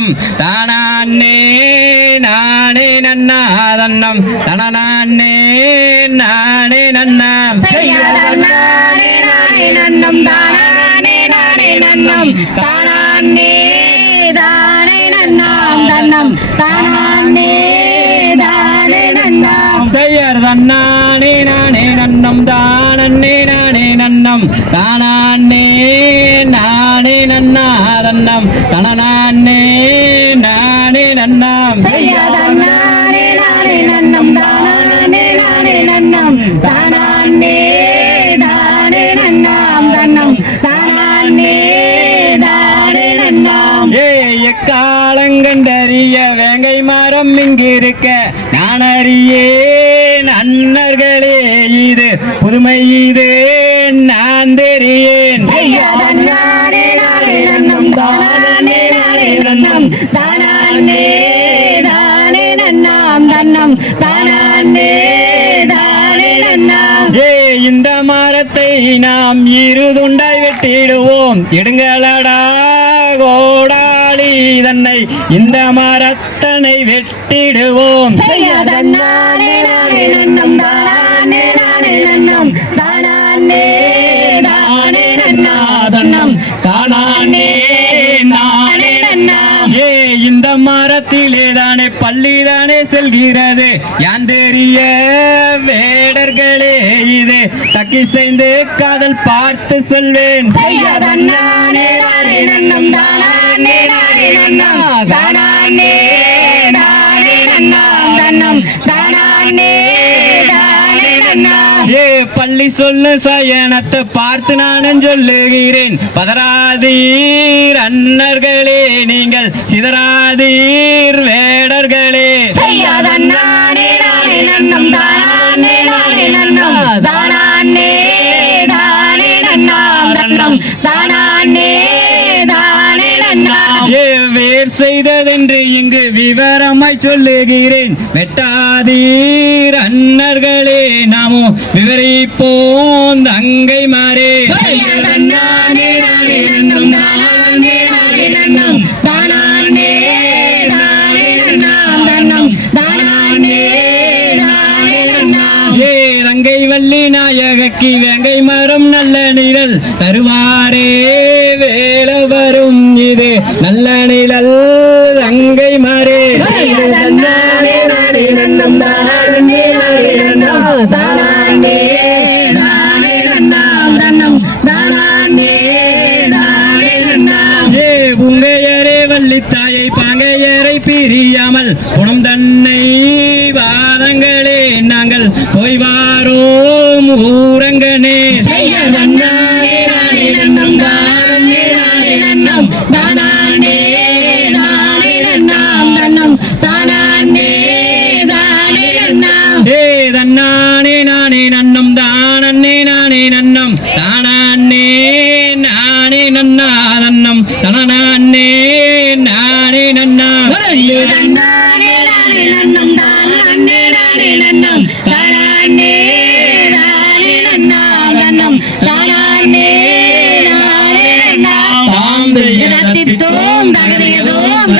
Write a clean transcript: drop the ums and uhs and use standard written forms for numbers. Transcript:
தன்னம் தானே நானே நன்னா தன்னம் தனநானே நானே நன்னாம் நானே நானே நன்னம் தானே நானே நன்னம் தானே தானே நன்னாம் தன்னம் தானே தானே நன்னாம் செய்யர் தன்னானே நானே நன்னம் தானே நானே நன்னம் தானே நானே நன்னா தன்னம் தனநானே நானே நன்னாம் நானே நானே நன்னம் தானே நானே நன்னம் தானே தானே நன்னாம் தன்னம் தானே தானே நன்னாம் எக்காலங்கண்டறிய வேங்கை மரம் இங்கிருக்க நான் அறியேன் அன்னர்களே இது புதுமை இது நான் தெரிയേன் நானே நானே நன்னம் தானே நானே நன்னம் தானே தானே நன்னாம் தன்னம் தானே தானே நன்னாம் இந்த மரத்தை நாம் இருதுண்டாய் வெட்டிடுவோம் எடுங்களடா கோடாளி தன்னை இந்த மரத்தனை வெட்டிடுவோம் நானே நானே நன்னம் தானே நானே நன்னம் தானே தானே நன்னாம் தானே நானே நன்னாம் இந்த மரத்திலே தானே பள்ளிதானே செல்கிறது யான் தெரிய வேடர்களே இது தக்கி செய்து காதல் பார்த்து செல்வேன் நானே நானே நன்னம் தானே நானே நன்னம் தானே தானே நன்னாம் தன்னம் தானே தானே நன்னாம் பள்ளி சொல்லு சயனத்தை பார்த்து நானும் சொல்லுகிறேன் பதறாதீர் அன்னர்களே நீங்கள் சிதறாதீர் வேடர்களே நானே நானே நன்னம் தானே நானே நன்னம் தானே தானே நன்னாம் தன்னம் தானே தானே நன்னாம் வேர் செய்ததென்று இங்கு விவரமாய் சொல்லுகிறேன் வெட்டாதீர் அன்னர்களே நாமோ விவரிப்போம் தங்கை மாறே நானே நானே நன்னம் தானே நானே நன்னம் தானே தானே நன்னாம் தன்னம் தானே தானே நன்னாம் தங்கை வள்ளி நாயகி வேங்கை மரம் நல்ல நிழல் தருவாரே வேல வரும் இது நல்ல நிழல் தங்கை மாறே நானே நானே நன்னம் தானே நானே நன்னம் தானே தானே நன்னாம் தன்னம் தானே தானே நன்னாம் பூங்கையரே வள்ளித்தாயை பாங்கையரை பிரியாமல் புனம் தன்னை வாதங்களே நாங்கள் போய் வாரோம் ஊரங்கனே நானே நானே நன்னம் தானே நானே நன்னம் தானே தானே நன்னாம் தன்னம் தானே தானே நன்னாம் தன்னானே நானே நன்னம் தானே நானே நன்னம் தானே நானே நன்னா நன்னம் தனநானே நானே நன்னா நானே நானே நன்னம் தானே நானே நன்னம் தானே தானே நன்னாம் தன்னம் தானே தானே நன்னாம் தாம் தகதிகதோம்